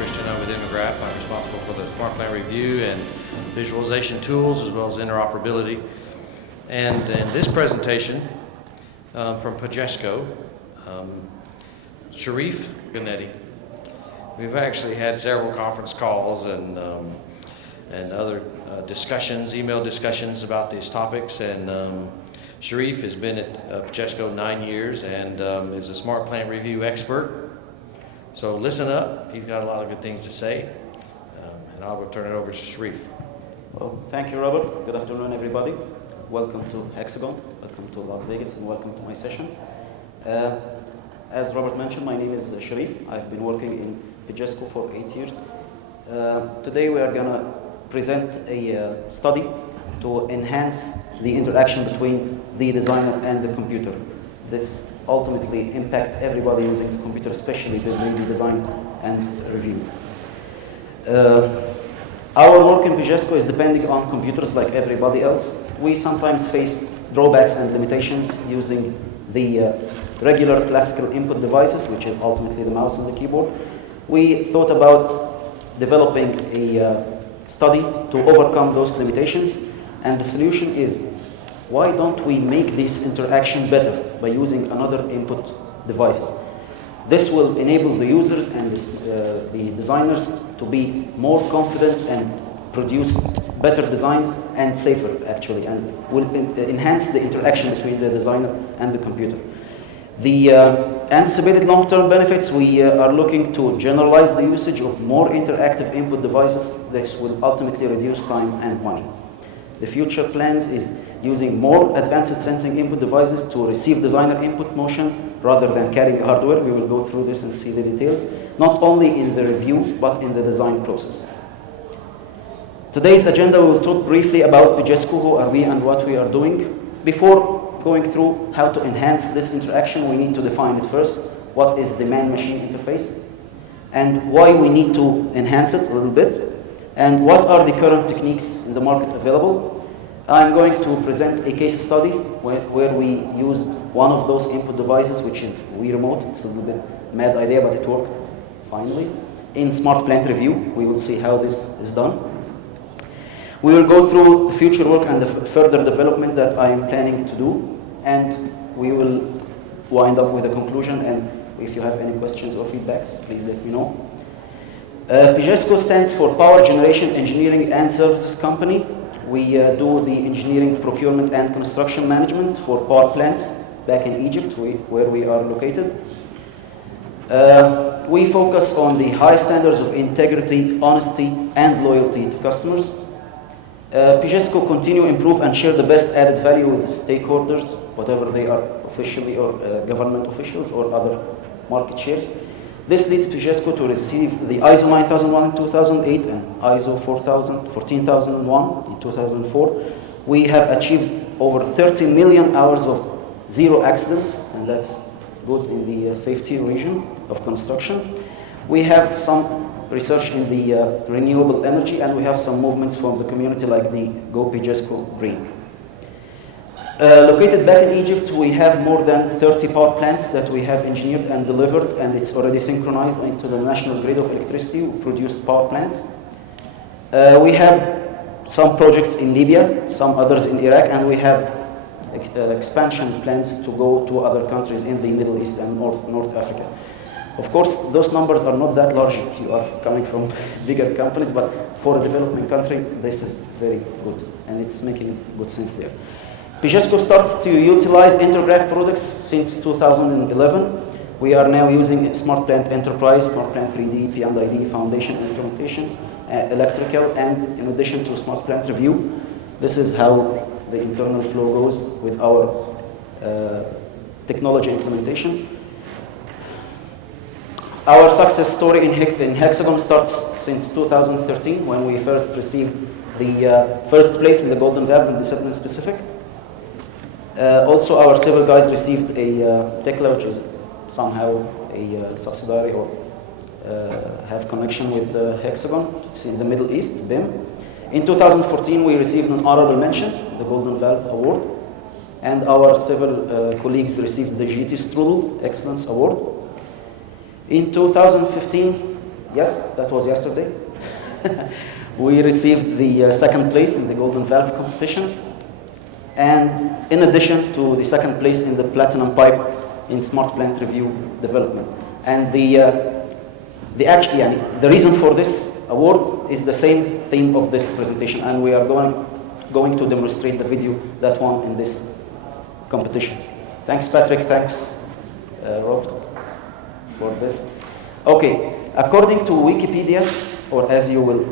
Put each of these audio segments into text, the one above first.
I'm with Intergraph. I'm responsible for the SmartPlant review and visualization tools as well as interoperability. And in this presentation from PGESCo, Sherif, we've actually had several conference calls and other discussions, email discussions about these topics. And Sherif has been at PGESCo 9 years and is a SmartPlant review expert. So listen up, he's got a lot of good things to say, and I will turn it over to Sherif. Well, thank you, Robert. Good afternoon, everybody. Welcome to Hexagon, welcome to Las Vegas, and welcome to my session. As Robert mentioned, my name is Sherif. I've been working in PGESCo for 8 years. Today we are going to present a study to enhance the interaction between the designer and the computer. This ultimately impact everybody using the computer, especially the 3D design and review. Our work in PGESCo is depending on computers like everybody else. We sometimes face drawbacks and limitations using the regular classical input devices, which is ultimately the mouse and the keyboard. We thought about developing a study to overcome those limitations, and the solution is, why don't we make this interaction better by using another input devices? This will enable the users and the designers to be more confident and produce better designs and safer, actually, and will enhance the interaction between the designer and the computer. The anticipated long-term benefits, we are looking to generalize the usage of more interactive input devices. This will ultimately reduce time and money. The future plans is using more advanced sensing input devices to receive designer input motion rather than carrying hardware. We will go through this and see the details, not only in the review, but in the design process. Today's agenda, we will talk briefly about PGESCo, who are we and what we are doing. Before going through how to enhance this interaction, we need to define it first. What is the man-machine interface? And why we need to enhance it a little bit? And what are the current techniques in the market available? I'm going to present a case study where we used one of those input devices, which is Wii Remote. It's a little bit mad idea, but it worked finally. In SmartPlant review, we will see how this is done. We will go through the future work and the further development that I am planning to do, and we will wind up with a conclusion. And if you have any questions or feedbacks, please let me know. PGESCo stands for Power Generation Engineering and Services Company. We do the engineering, procurement, and construction management for power plants back in Egypt, where we are located. We focus on the high standards of integrity, honesty, and loyalty to customers. PGESCo continue, improve, and share the best added value with stakeholders, whatever they are, officially or government officials or other market shares. This leads PGESCo to receive the ISO 9001 in 2008 and ISO 14001 in 2004. We have achieved over 30 million hours of zero accident, and that's good in the safety region of construction. We have some research in the renewable energy, and we have some movements from the community like the Go PGESCo Green. Located back in Egypt, we have more than 30 power plants that we have engineered and delivered, and it's already synchronized into the national grid of electricity, produced power plants. We have some projects in Libya, some others in Iraq, and we have expansion plans to go to other countries in the Middle East and North Africa. Of course, those numbers are not that large. You are coming from bigger companies, but for a developing country, this is very good, and it's making good sense there. PGESCo starts to utilize Intergraph products since 2011. We are now using SmartPlant Enterprise, SmartPlant 3D, P&ID, Foundation, Instrumentation, Electrical, and in addition to SmartPlant Review. This is how the internal flow goes with our technology implementation. Our success story in Hexagon starts since 2013, when we first received the first place in the Golden Valve in discipline specific. Also, our civil guys received a TECLA, which is somehow a subsidiary or have connection with Hexagon. It's in the Middle East, BIM. In 2014, we received an honorable mention, the Golden Valve Award, and our civil colleagues received the GT Strudel Excellence Award. In 2015, Yes, that was yesterday. We received the second place in the Golden Valve competition, and in addition to the second place in the Platinum Pipe in SmartPlant review development. And the reason for this award is the same theme of this presentation, and we are going to demonstrate the video that won in this competition. Thanks, Patrick. Thanks, Robert, for this. Okay, according to Wikipedia, or as you will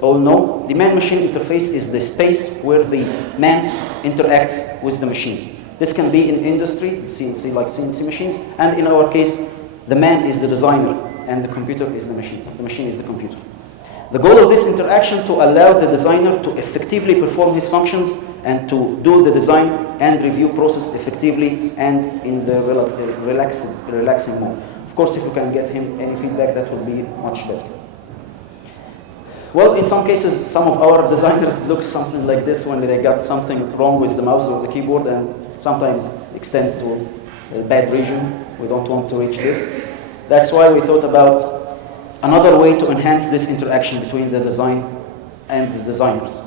all know, the man-machine interface is the space where the man interacts with the machine. This can be in industry, CNC, like CNC machines, and in our case, the man is the designer, and the computer is the machine. The machine is the computer. The goal of this interaction to allow the designer to effectively perform his functions and to do the design and review process effectively and in the relaxing mode. Of course, if you can get him any feedback, that would be much better. Well, in some cases, some of our designers look something like this when they got something wrong with the mouse or the keyboard, and sometimes it extends to a bad region. We don't want to reach this. That's why we thought about another way to enhance this interaction between the design and the designers.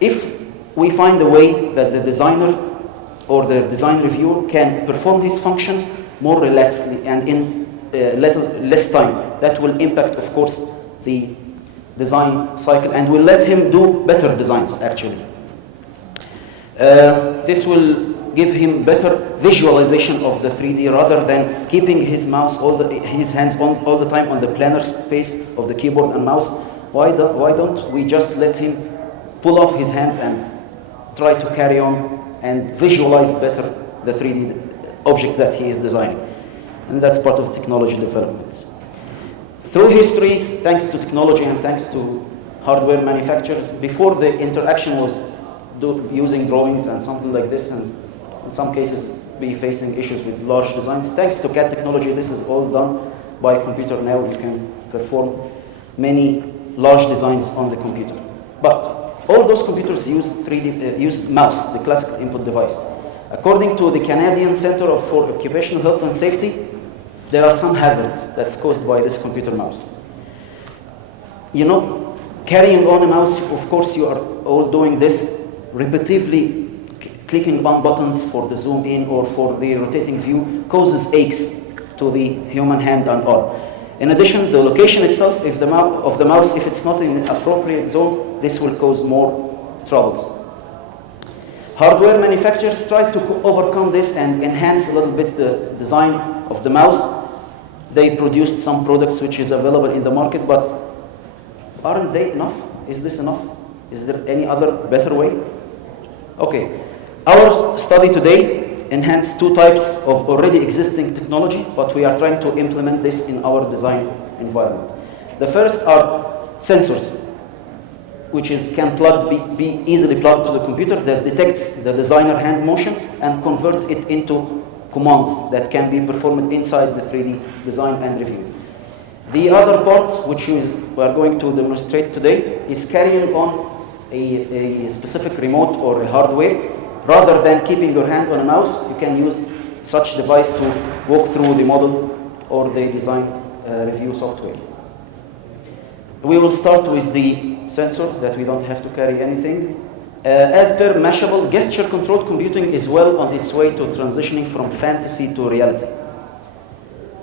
If we find a way that the designer or the design reviewer can perform his function more relaxedly and in little less time, that will impact, of course, the design cycle and will let him do better designs, actually. This will give him better visualization of the 3D rather than keeping his mouse, his hands on all the time on the planar space of the keyboard and mouse. Why don't we just let him pull off his hands and try to carry on and visualize better the 3D objects that he is designing? And that's part of technology developments. Through history, thanks to technology and thanks to hardware manufacturers, before the interaction was using drawings and something like this, and in some cases be facing issues with large designs. Thanks to CAD technology, this is all done by computer now. You can perform many large designs on the computer. But all those computers use mouse, the classical input device. According to the Canadian Center for Occupational Health and Safety, there are some hazards that's caused by this computer mouse. You know, carrying on a mouse, of course, you are all doing this repetitively. Clicking on buttons for the zoom in or for the rotating view causes aches to the human hand and arm. In addition, the location itself of the mouse, if it's not in an appropriate zone, this will cause more troubles. Hardware manufacturers try to overcome this and enhance a little bit the design of the mouse. They produced some products which is available in the market, but aren't they enough? Is this enough? Is there any other better way? Okay. Our study today enhanced two types of already existing technology, but we are trying to implement this in our design environment. The first are sensors, which can be easily plugged to the computer that detects the designer hand motion and convert it into commands that can be performed inside the 3D design and review. The other part, which we are going to demonstrate today, is carrying on a specific remote or a hardware. Rather than keeping your hand on a mouse, you can use such device to walk through the model or the design review software. We will start with the sensor that we don't have to carry anything. As per Mashable, gesture-controlled computing is well on its way to transitioning from fantasy to reality.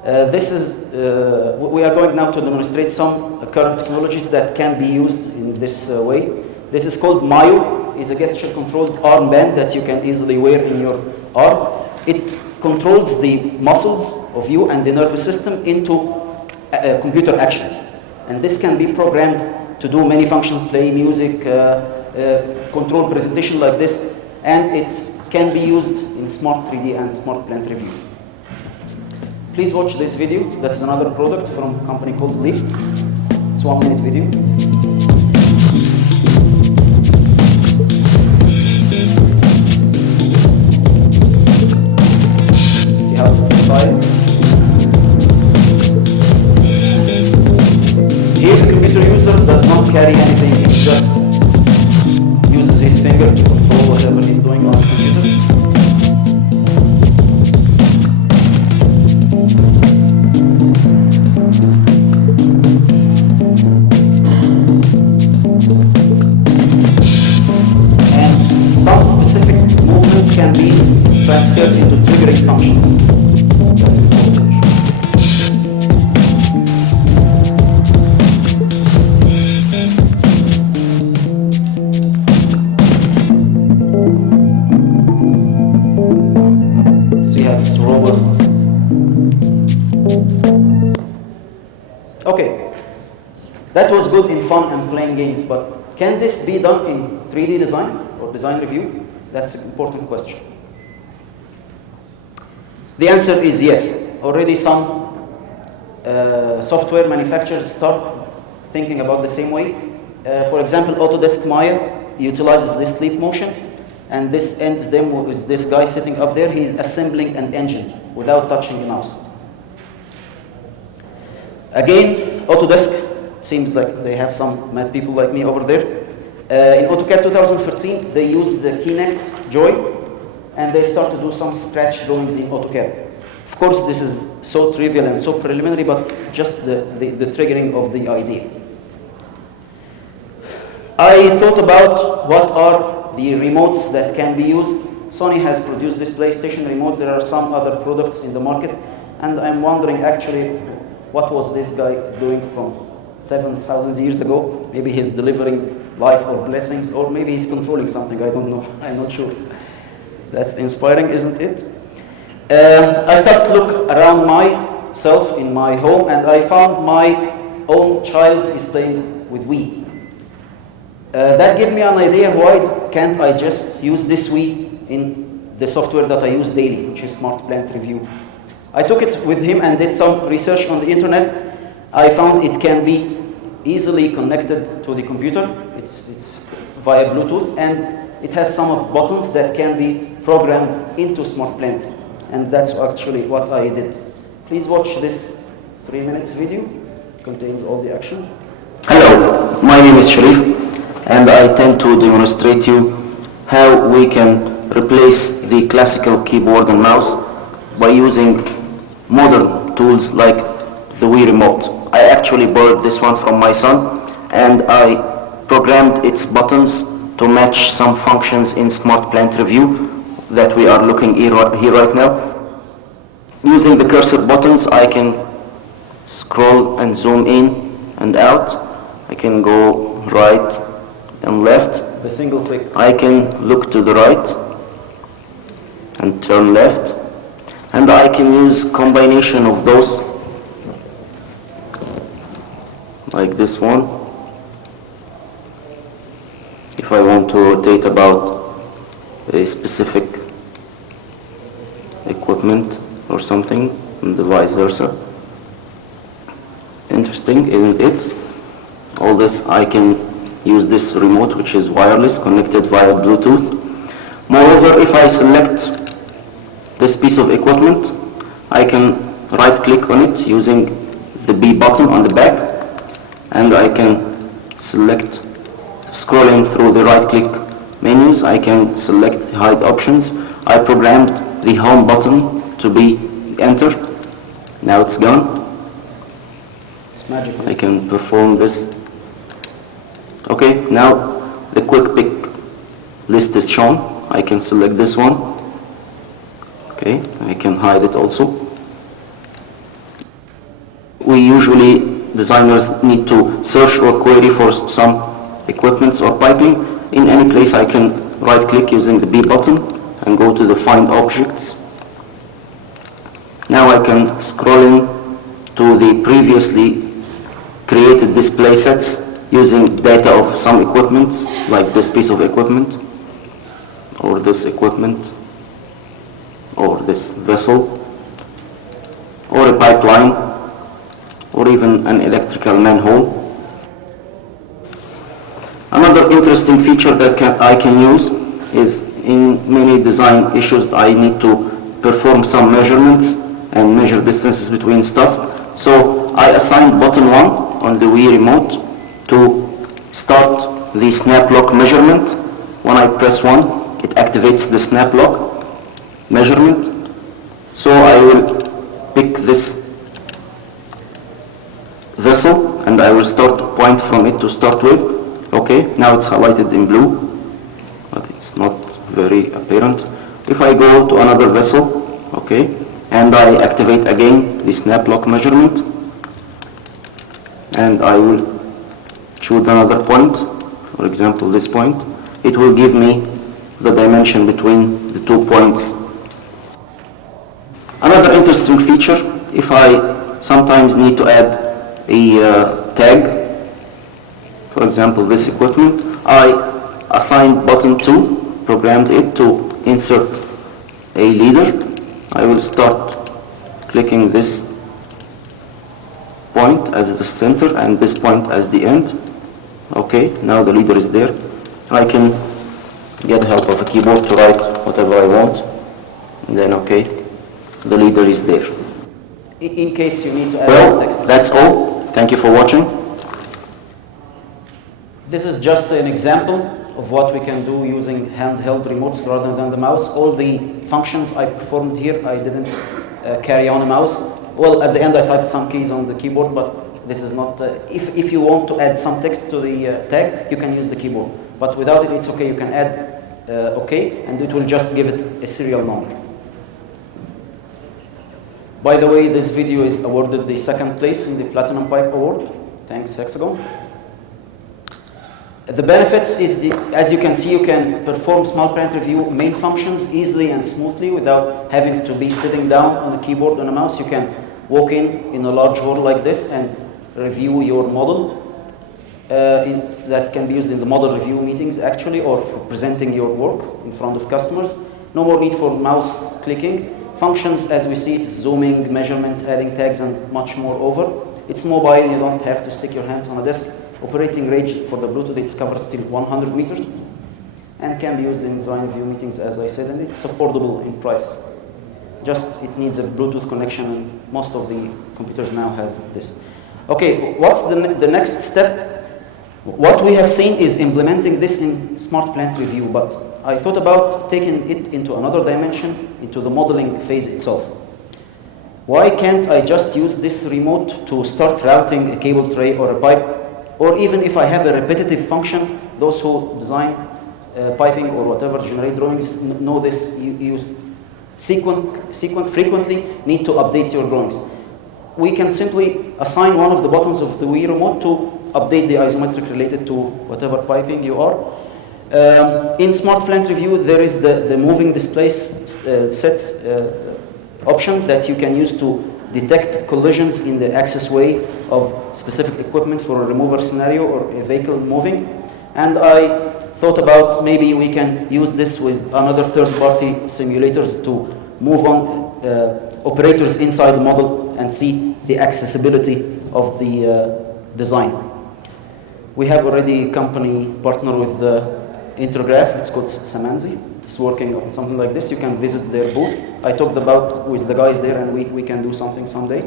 We are going now to demonstrate some current technologies that can be used in this way. This is called Mayo. Is a gesture-controlled armband that you can easily wear in your arm. It controls the muscles of you and the nervous system into computer actions. And this can be programmed to do many functions, play music, control presentation like this, and it can be used in Smart 3D and SmartPlant review. Please watch this video. That's another product from a company called Leap. It's a 1-minute video. Here the computer user does not carry anything, he just uses his finger to control whatever he's doing on the computer. That was good in fun and playing games, but can this be done in 3D design or design review? That's an important question. The answer is yes. Already some software manufacturers start thinking about the same way. For example, Autodesk Maya utilizes this leap motion, and this ends them with this guy sitting up there. He's assembling an engine without touching the mouse. Again, Autodesk, seems like they have some mad people like me over there. In AutoCAD 2013, they used the Kinect Joy, and they started to do some scratch drawings in AutoCAD. Of course, this is so trivial and so preliminary, but just the triggering of the idea. I thought about what are the remotes that can be used. Sony has produced this PlayStation remote. There are some other products in the market, and I'm wondering actually what was this guy doing from 7,000 years ago. Maybe he's delivering life or blessings, or maybe he's controlling something, I don't know, I'm not sure. That's inspiring, isn't it? I started to look around myself in my home, and I found my own child is playing with Wii. That gave me an idea, why can't I just use this Wii in the software that I use daily, which is SmartPlant Review. I took it with him and did some research on the internet. I found it can be easily connected to the computer. It's via Bluetooth, and it has some of buttons that can be programmed into SmartPlant. And that's actually what I did. Please watch this 3 minutes video. It contains all the action. Hello, my name is Sherif, and I tend to demonstrate you how we can replace the classical keyboard and mouse by using modern tools like the Wii Remote. I actually borrowed this one from my son, and I programmed its buttons to match some functions in SmartPlant Review that we are looking here right now. Using the cursor buttons, I can scroll and zoom in and out. I can go right and left. The single click. I can look to the right and turn left. And I can use combination of those, like this one. If I want to rotate about a specific equipment or something, and the vice versa. Interesting, isn't it? All this, I can use this remote, which is wireless, connected via Bluetooth. Moreover, if I select this piece of equipment, I can right-click on it using the B button on the back, and I can select, scrolling through the right-click menus, I can select hide options. I programmed the home button to be enter. Now it's gone. It's magic. I can perform this. Okay, now the quick pick list is shown. I can select this one. Okay, I can hide it also. We usually, designers, need to search or query for some equipments or piping. In any place I can right click using the B button and go to the find objects. Now I can scroll in to the previously created display sets using data of some equipment, like this piece of equipment, or this equipment, or this vessel, or a pipeline, or even an electrical manhole. Another interesting feature that I can use is in many design issues I need to perform some measurements and measure distances between stuff. So I assigned button 1 on the Wii Remote to start the snap lock measurement. When I press 1, it activates the snap lock measurement. So I will pick this vessel and I will start to point from it to start with. Okay, now it's highlighted in blue, but it's not very apparent. If I go to another vessel, okay, and I activate again the snap lock measurement, and I will choose another point, for example this point, it will give me the dimension between the 2 points. Another interesting feature, if I sometimes need to add a tag for example, this equipment, I assigned button 2, programmed it to insert a leader. I will start clicking this point as the center and this point as the end. Okay, now the leader is there. I can get help of a keyboard to write whatever I want. And then, okay, the leader is there. In case you need to add text. Well, that's all. Thank you for watching. This is just an example of what we can do using handheld remotes rather than the mouse. All the functions I performed here, I didn't carry on a mouse. Well, at the end I typed some keys on the keyboard, but this is not, if you want to add some text to the tag, you can use the keyboard. But without it, it's okay. You can add OK, and it will just give it a serial number. By the way, this video is awarded the second place in the Platinum Pipe Award. Thanks, Hexagon. The benefits is, as you can see, you can perform SmartPlant review main functions easily and smoothly without having to be sitting down on a keyboard and a mouse. You can walk in a large hall like this and review your model. That can be used in the model review meetings actually, or for presenting your work in front of customers. No more need for mouse clicking. Functions, as we see, it's zooming, measurements, adding tags, and much more over. It's mobile, you don't have to stick your hands on a desk. Operating range for the Bluetooth, it's covers till 100 meters and can be used in design view meetings, as I said, and it's affordable in price. Just it needs a Bluetooth connection, and most of the computers now has this. Okay, what's the next step? What we have seen is implementing this in SmartPlant review, but I thought about taking it into another dimension, into the modeling phase itself. Why can't I just use this remote to start routing a cable tray or a pipe? Or even if I have a repetitive function, those who design piping or whatever, generate drawings, know this. You frequently need to update your drawings. We can simply assign one of the buttons of the Wii remote to update the isometric related to whatever piping you are. In SmartPlant Review, there is the moving displays sets option that you can use to detect collisions in the access way of specific equipment for a remover scenario or a vehicle moving. And I thought about maybe we can use this with another third-party simulators to move on operators inside the model and see the accessibility of the design. We have already a company partner with Intergraph. It's called Samanzi. It's working on something like this. You can visit their booth. I talked about with the guys there, and we can do something someday.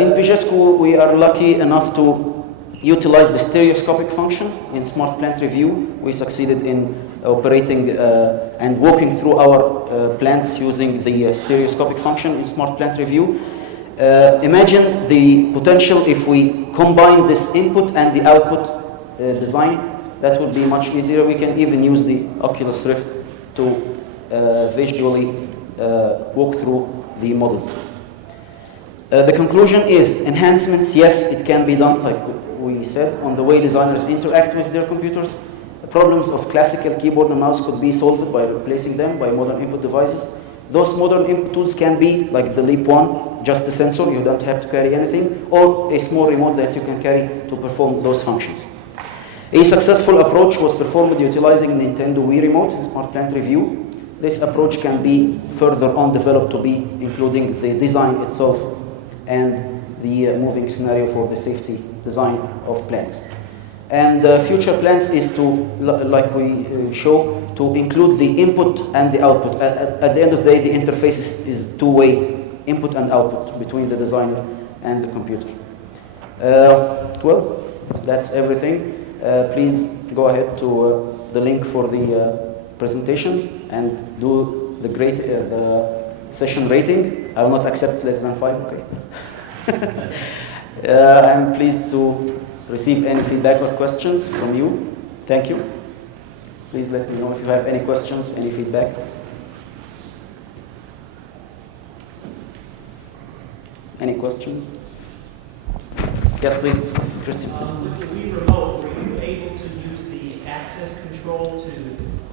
In PGESCo, we are lucky enough to utilize the stereoscopic function in SmartPlant Review. We succeeded in operating and walking through our plants using the stereoscopic function in SmartPlant Review. Imagine the potential if we combine this input and the output design. That would be much easier. We can even use the Oculus Rift to visually walk through the models. The conclusion is enhancements, yes, it can be done, like we said, on the way designers interact with their computers. The problems of classical keyboard and mouse could be solved by replacing them by modern input devices. Those modern input tools can be like the Leap One, just a sensor, you don't have to carry anything, or a small remote that you can carry to perform those functions. A successful approach was performed utilizing Nintendo Wii Remote in SmartPlant Review. This approach can be further on developed to be including the design itself and the moving scenario for the safety design of plants. And future plans is to, like we show, to include the input and the output. At the end of the day, the interface is two-way input and output between the designer and the computer. Well, that's everything. Please go ahead to the link for the presentation and do the great session rating. I will not accept less than 5, okay? I'm pleased to receive any feedback or questions from you. Thank you. Please let me know if you have any questions, any feedback. Any questions? Yes, please. Christian, please. With the Wii Remote, were you able to use the access control to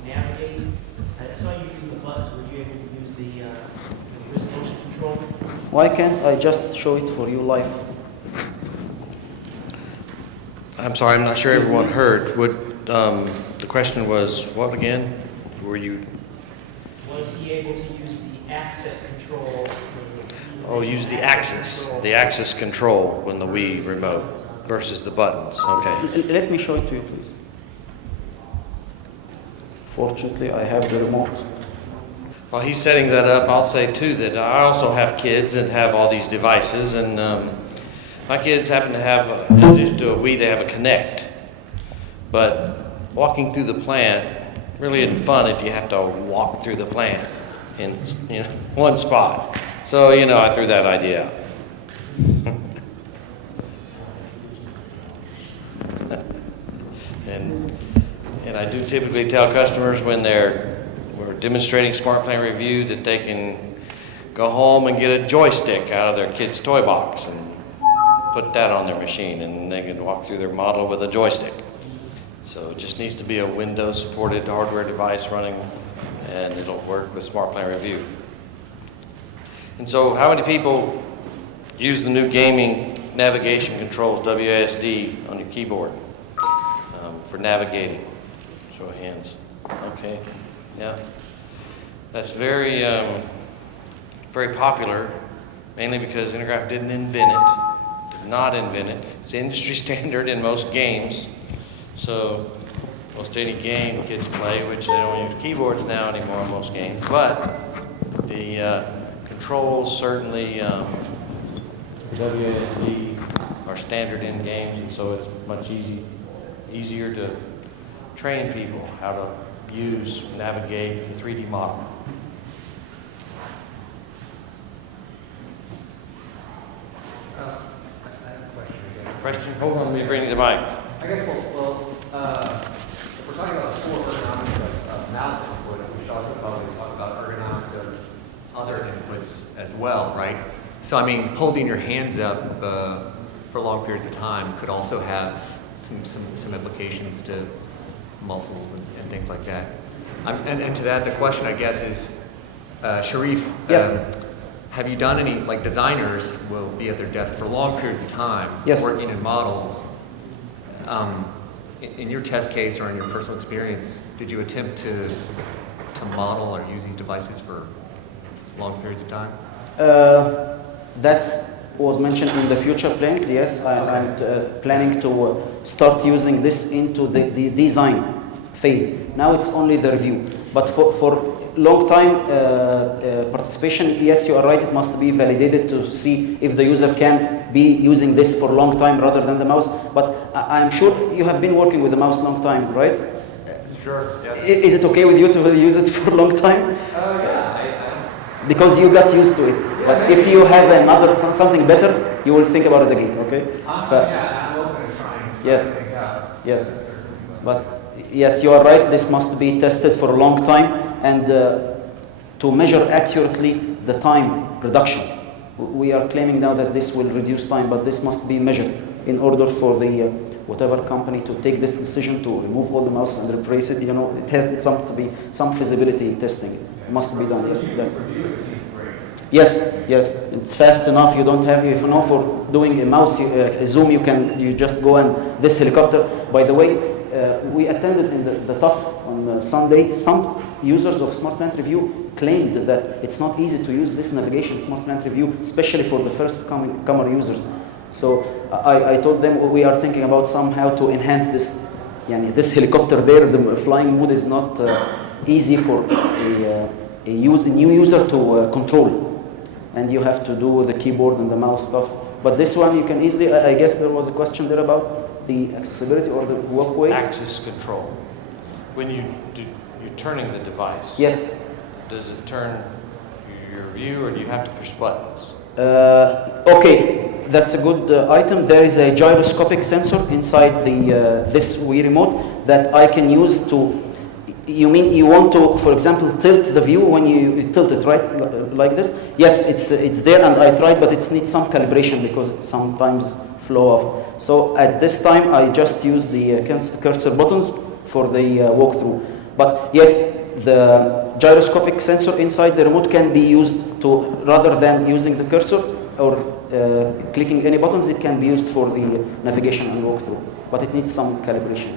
navigate? I saw you using the buttons. Were you able to use the wrist motion control? Why can't I just show it for you live? I'm sorry, I'm not sure everyone heard. The question was, what again? Were you, Was he able to use the access control? use the axis control when the Wii remote versus the buttons, okay. Let me show it to you, please. Fortunately, I have the remote. While he's setting that up, I'll say too that I also have kids and have all these devices, and my kids happen to have, in addition to a Wii, they have a Kinect. But walking through the plant really isn't fun if you have to walk through the plant in one spot. So, I threw that idea out. And I do typically tell customers when we're demonstrating SmartPlant Review that they can go home and get a joystick out of their kid's toy box and put that on their machine, and they can walk through their model with a joystick. So it just needs to be a Windows-supported hardware device running, and it'll work with SmartPlant Review. And so how many people use the new gaming navigation controls, WASD, on your keyboard for navigating? Show of hands. Okay, yeah. That's very, very popular, mainly because Intergraph didn't invent it, did not invent it. It's industry standard in most games. So most any game kids play, which they don't use keyboards now anymore in most games, but the controls certainly, WASD are standard in games, and so it's much easier to train people how to use, navigate the 3D model. I have a question again. Question? Hold on, let me bring you the mic. I guess, if we're talking about core ergonomics of mouse input, we should also probably talk about ergonomics of other inputs as well, right? So, I mean, holding your hands up for long periods of time could also have some implications to muscles and things like that. And to that, the question, I guess, is, Sherif, Yes. Have you done any, like designers will be at their desk for long periods of time, Yes. working in models. In your test case or in your personal experience, did you attempt to model or use these devices for long periods of time? That was mentioned in the future plans. Yes, I'm planning to start using this into the design phase. Now it's only the review. But for long time participation, yes, you are right, it must be validated to see if the user can be using this for a long time rather than the mouse. But I'm sure you have been working with the mouse long time, right? Sure, yes. Is it okay with you to use it for a long time? Yeah. Because you got used to it. But if you have something better, you will think about it again, okay? I'm open to trying. Yes. Yes. But yes, you are right, this must be tested for a long time, and to measure accurately the time reduction. We are claiming now that this will reduce time, but this must be measured in order for the whatever company to take this decision to remove all the mouse and replace it. It has to be some feasibility testing. It must be done. Yes, it's fast enough. You don't have, for doing a mouse a zoom, you just go and this helicopter. By the way, we attended in the TUF on Sunday. Some users of SmartPlant Review claimed that it's not easy to use this navigation SmartPlant Review, especially for the first comer users. So I told them we are thinking about somehow to enhance this. This helicopter there, the flying mode is not easy for a new user to control. And you have to do the keyboard and the mouse stuff. But this one you can easily, I guess there was a question there about the accessibility or the walkway. Axis control. When you're turning the device. Yes. Does it turn your view, or do you have to push buttons? Okay, that's a good item. There is a gyroscopic sensor inside this Wii remote that I can use to. You mean you want to, for example, tilt the view when you tilt it, right, like this? Yes, it's there, and I tried, but it needs some calibration because it sometimes flow off. So at this time, I just use the cursor buttons for the walkthrough. But yes, the gyroscopic sensor inside the remote can be used to, rather than using the cursor or clicking any buttons, it can be used for the navigation and walkthrough, but it needs some calibration.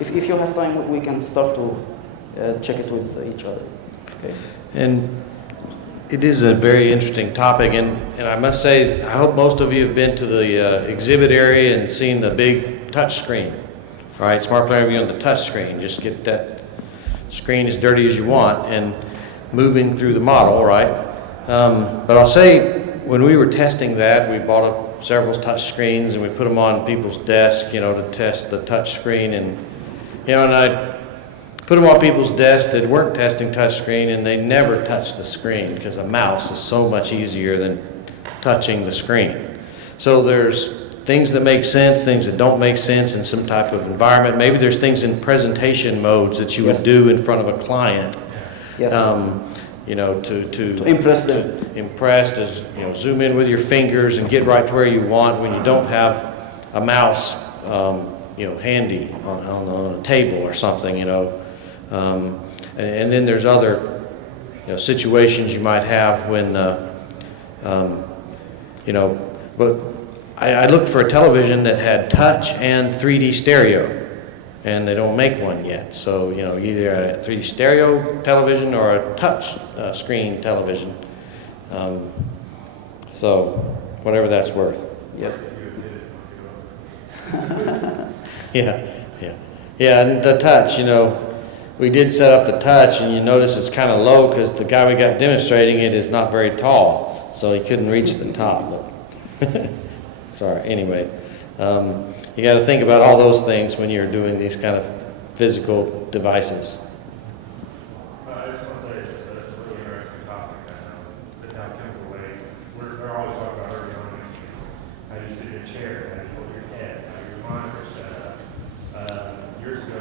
If you have time, we can start to check it with each other. Okay. And it is a very interesting topic, and I must say, I hope most of you have been to the exhibit area and seen the big touch screen. All right, SmartPlant review on the touch screen. Just get that screen as dirty as you want and moving through the model, right? But I'll say, when we were testing that, we bought up several touch screens and we put them on people's desk, you know, to test the touch screen, and you know, and I put them on people's desks that weren't testing touchscreen, and they never touched the screen because a mouse is so much easier than touching the screen. So there's things that make sense, things that don't make sense in some type of environment. Maybe there's things in presentation modes that you would do in front of a client. Yes. You know, to impress them. To impress, to, you know, zoom in with your fingers and get right to where you want when you don't have a mouse, you know, handy on a table or something, you know. And then there's other, you know, situations you might have when, you know, but I looked for a television that had touch and 3D stereo, and they don't make one yet. So, you know, either a 3D stereo television or a touch screen television. So, whatever that's worth. Yes. Yeah, and the touch, you know, we did set up the touch, and you notice it's kind of low because the guy we got demonstrating it is not very tall, so he couldn't reach the top. But sorry, anyway. You got to think about all those things when you're doing these kind of physical devices. I just want to say that's a really interesting topic. The down chemical way. We're always talking about ergonomics. How you sit in a chair, how you hold your head, how your monitor set up. Years ago,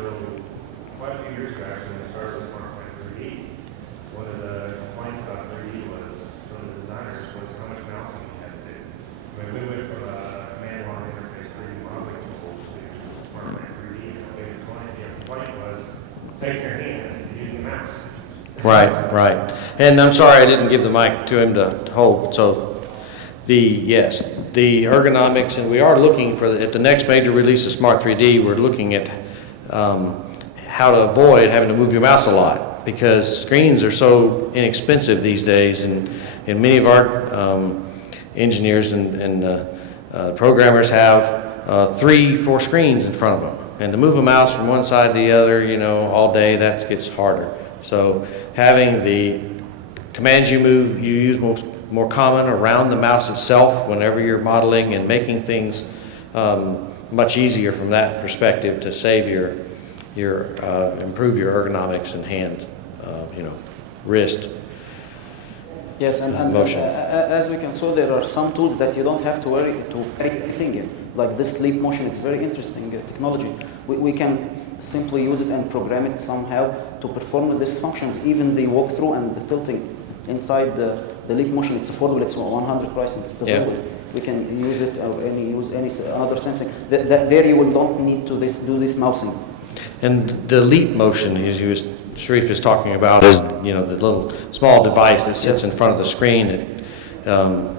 quite a few years ago actually, when I started with SmartPlant 3D, one of the complaints about 3D was from the designers was how much mousing you had to do. When we went from a manual interface 3D modeling tools to SmartPlant 3D, and the biggest complaint was taking your hand and using the mouse. Right. And I'm sorry I didn't give the mic to him to hold. So the ergonomics, and we are looking for, at the next major release of Smart 3D, we're looking at how to avoid having to move your mouse a lot, because screens are so inexpensive these days, and many of our engineers and programmers have 3-4 screens in front of them, and to move a mouse from one side to the other, you know, all day, that gets harder. So having the commands you use more common around the mouse itself whenever you're modeling, and making things much easier from that perspective to save improve your ergonomics and hand, you know, wrist. Yes, and motion. As we can see, there are some tools that you don't have to worry to carry anything in. Like this leap motion, it's very interesting technology. We can simply use it and program it somehow to perform these functions, even the walkthrough and the tilting inside the leap motion. It's affordable, it's 100 price, it's available. Yeah. We can use it or use any other sensing. There you will don't need to do this mousing. And the leap motion Sherif is talking about is, you know, the little small device that sits in front of the screen that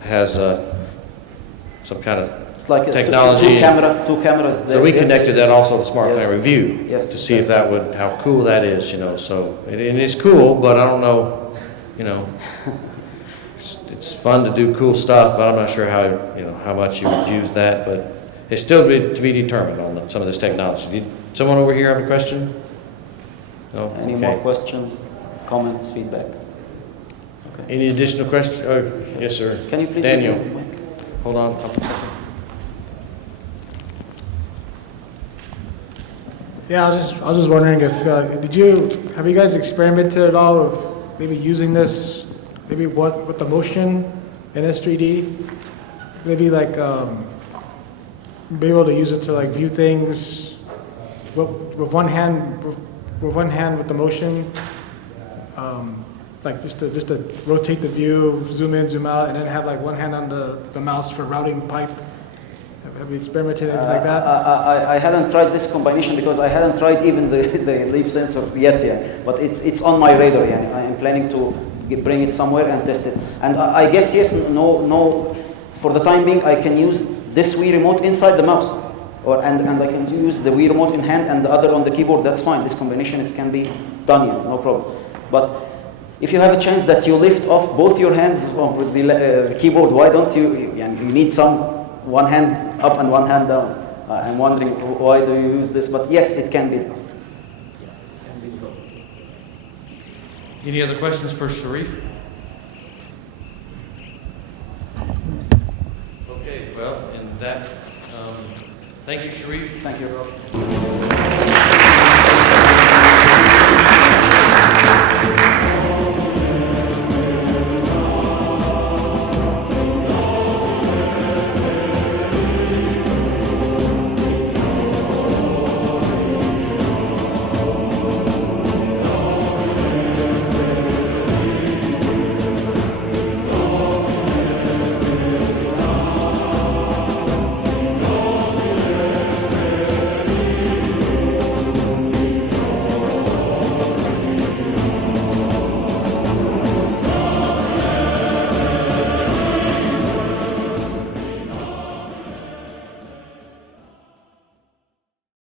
has some kind of It's like technology. two cameras. So we connected that also to SmartPlant Review to see if that would, how cool that is, you know. So and it's cool, but I don't know, you know. It's fun to do cool stuff, but I'm not sure how, you know, how much you would use that. But it's still to be determined on some of this technology. Did someone over here have a question? No? Any Okay. more questions, comments, feedback? Okay. Any additional questions? Oh, yes, sir. Can you please Daniel, give me the mic? hold on. Yeah, I was just wondering if have you guys experimented at all with maybe using this, maybe with the motion in S3D, maybe like be able to use it to like view things with one hand with the motion, like just to rotate the view, zoom in, zoom out, and then have like one hand on the mouse for routing pipe. Have you experimented anything like that? I hadn't tried this combination because I hadn't tried even the leap sensor yet. But it's on my radar. I am planning to bring it somewhere and test it. And I guess yes, no for the time being, I can use this Wii remote inside the mouse. And I can use the Wii remote in hand and the other on the keyboard, that's fine. This combination can be done here, no problem. But if you have a chance that you lift off both your hands with the keyboard, why don't you, you need one hand up and one hand down. I'm wondering why do you use this, but yes, it can be done. Any other questions for Sherif? Okay, well, in that, thank you, Sherif. Thank you.